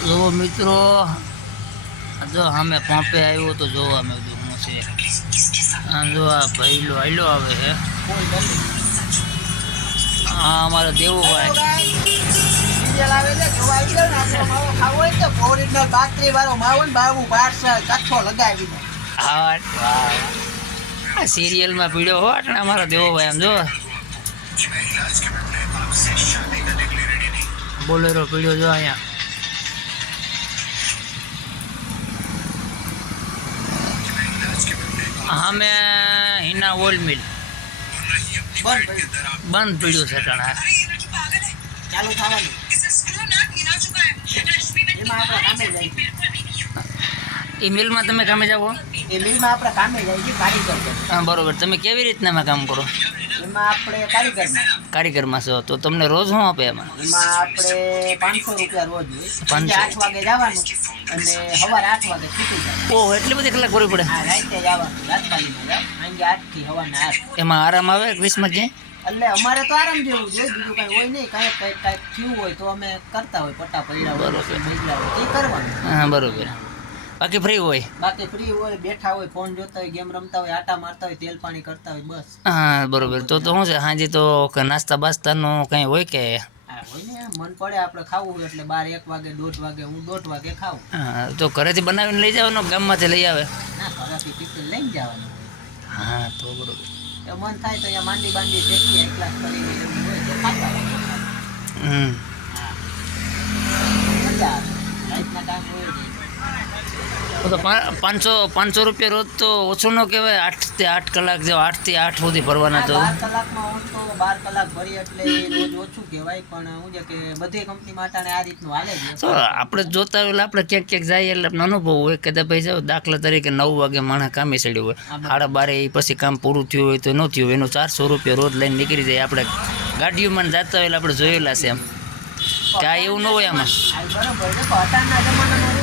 જો મિત્રો જો અમે પંપે આવ્યો તો જોવા મેં કીધું શું છે. જો આ પહેલો હાલ્યો આવે છે. આ અમારા દેવુભાઈ. ને ને હા સિરિયલમાં પીડ્યો હો એટલે અમારા દેવુભાઈ આમ જો બોલેરો પીડ્યો જો અહીંયા. અમે હિના ઓઇલ મિલ. બંધ પડ્યું. છે ટણા. ચાલુ થવાનું. એ મિલમાં તમે કામે જાઓ? એ મિલમાં આપણે કામે જાય છે કારીગર. હા બરોબર. તમે કેવી રીતના કામ કરો? એમાં આપણે કારીગરમાં. કારીગરમાં છો. તો તમને રોજ શું આપે એમાં? એમાં આપણે પાંચસો રૂપિયા રોજ. સાંજે આઠ વાગે જવાનું અને સવારે આઠ વાગે છૂટી જાય. ઓહ એટલી બધી કલાક કરવી પડે? હા રાતે જવાનું રાજપાલીમાં જાવ સાંજે આઠથી સવારના આઠ. એમાં આરામ આવે ક્રિસમસ ક્યાંય એટલે અમારે તો આરામ જેવું જોઈએ બીજું કાંઈ હોય નહીં. કાંઈ કાંઈક કાંઈક થયું હોય તો અમે કરતા હોય પટ્ટા પડ્યા હોય બરોબર. હોય એ કરવાનું. હા બરોબર. બાકી ફ્રી હોય. બાકી ફ્રી હોય બેઠા હોય ફોન જોતા હોય ગેમ રમતા હોય આટા મારતા હોય તેલ પાણી કરતા હોય બસ. હા બરોબર. તો તો શું છે સાંજે તો કે નાસ્તા બાસ્તાનો કંઈ હોય કે? આ હોય ને મન પડે આપણે ખાવું હોય એટલે બાર એક વાગે દોઢ વાગે હું દોઢ વાગે હા, તો ઘરેથી બનાવીને લઈ જવાનો ગામમાંથી લઈ આવે? ના ઘરેથી ટિફિન લઈને જવાનું. હા તો બરોબર. તો મન થાય તો અહીંયા માંડી બાંડી ફેંકી એક ગ્લાસ કરીને હમ હા મજા આવે રાતના ટાઈમ હોય નહીં તો પાંચસો પાંચસો રૂપિયા રોજ તો ઓછું ન કહેવાય. આઠથી આઠ કલાક જો આઠથી આઠ સુધી ભરવાના તો. બાર કલાકમાં હું તો બાર કલાક ભરી એટલે રોજ ઓછું કહેવાય પણ હું છે કે બધી કંપની માટે આ રીતનું હાલે છે. તો આપણે જોતા હોય એટલે આપણે ક્યાંક ક્યાંક જઈએ એટલે આપણને અનુભવ હોય કે ભાઈ જાઓ દાખલા તરીકે નવ વાગે માણસ કામે ચડ્યું હોય. સાડા બારે એ પછી કામ પૂરું થયું હોય તો ન થયું એનું ચારસો રૂપિયા રોજ લઈને નીકળી જાય. આપણે ગાડીઓમાં જતા હોય એટલે આપણે જોયેલા છે એમ. કે આ એવું ન હોય આમાં. છે. જમાનામાં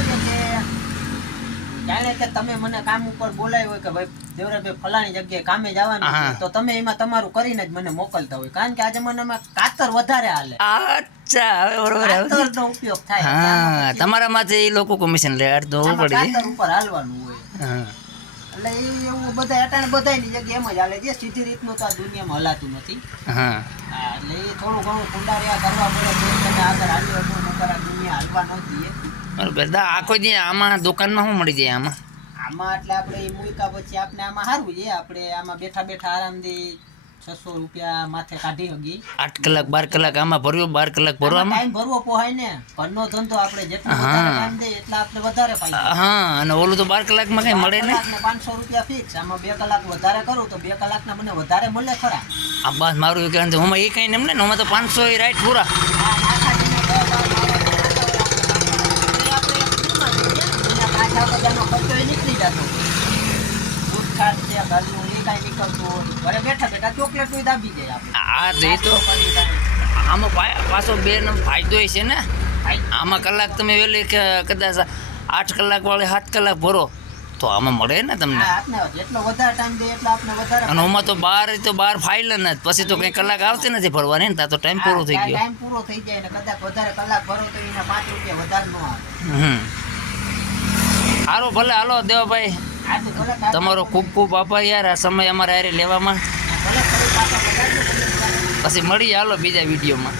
જાણે કે તમે મને કામ ઉપર બોલાવ્યો હોય કે ભાઈ દેવરાજભાઈ ફલાણી જગ્યાએ કામે જવાનું છે, તો તમે એમાં તમારું કરીને જ મને મોકલતા હોય. કારણ કે આ જમાનામાં કાતર વધારે હાલે. અચ્છા હવે બરોબર આવે કાતરનો ઉપયોગ થાય. હા તમારામાંથી એ લોકો કમિશન લે અડધો આમાં પડી જાય કાતર ઉપર હાલવાનું હોય. હા. એટલે એ એવું બધા અટાણે બધાની જગ્યાએ એમ જ હાલે છે. સીધી રીતનું તો આ દુનિયામાં હલાતું નથી. હા. હા, એટલે એ થોડું ઘણું કુંડારિયા કરવા પડે તો તમે આગળ હાલ્યો નકર આ દુનિયા હાલવા નહોતી એ. બરોબર. દા આખો દી આમાં દુકાનમાં શું મળી જાય આમાં? આમાં એટલે આપણે એ મૂક્યા પછી આપણે આમાં સારું છે. આપણે આમાં બેઠા બેઠા આરામથી છસો રૂપિયા માથે કાઢી હગી. આઠ કલાક બાર કલાક આમાં ભર્યો? બાર કલાક ભરવામાં? ટાઈમ ભરવો પોહાય ને. ઘરનો ધંધો આપણે જેટલો ટાઈમ દે એટલા આપણે વધારે ફાયદો. હા અને ઓલું તો બાર કલાકમાં કઈ મળે ને પાંચસો રૂપિયા ફિક્સ આમાં બે કલાક વધારે કરું તો બે કલાકના મને વધારે મળે ખરા. આ બસ મારું કહેવાનું છે. હું એ કઈ એમ ને હું તો પાંચસો એ રાઈટ પૂરા આ નાખાજીને બે બાર મારવા એ આપણે ફ્રીમાં દઈએ ને. અહીંયા પાછા બધાનો નીકળી જતો છે ઘરનું એ કાંઈ નીકળતું હોય ઘરે બેઠા બેઠા ચોકલેટ દાબી જાય આપણે તો એ તો આમાં પાછો બેનો ફાયદો છે ને? આમાં કલાક તમે વહેલી કદાચ આઠ કલાક વાળી સાત કલાક ભરો તો આમાં મળે ને તમને? જેટલો વધારે ટાઈમ દે એટલો વધારે અને આમાં તો બાર તો બાર ફાઇલ જ પછી તો કઈ કલાક આવતી નથી ભરવાની ને ત્યાં તો ટાઈમ પૂરો થઈ ગયો. ટાઈમ પૂરો થઈ જાય ને કદાચ વધારે કલાક ભરો તો એના પાંચ રૂપિયા વધારે ન આવે. હમ. સારું ભલે. હાલો, દેવાભાઈ. તમારો ખૂબ ખૂબ આભાર યાર. આ સમય અમારે હારે લેવામાં. પાછા મળીએ, હાલો, બીજા વિડીયોમાં.